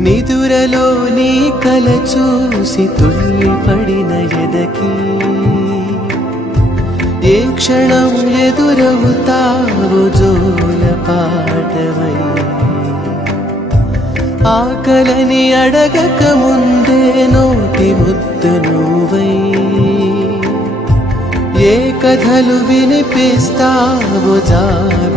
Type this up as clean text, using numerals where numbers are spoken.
నిదురలో నీ కల చూసి తుళ్ళి పడిన ఎదకి ఏ క్షణం ఎదురవుతావు జోల పాటవై ఆకలని అడగక ముందే నోటి ముద్దు నువ్వై ఏ కథలు వినిపిస్తావు జాబిలివై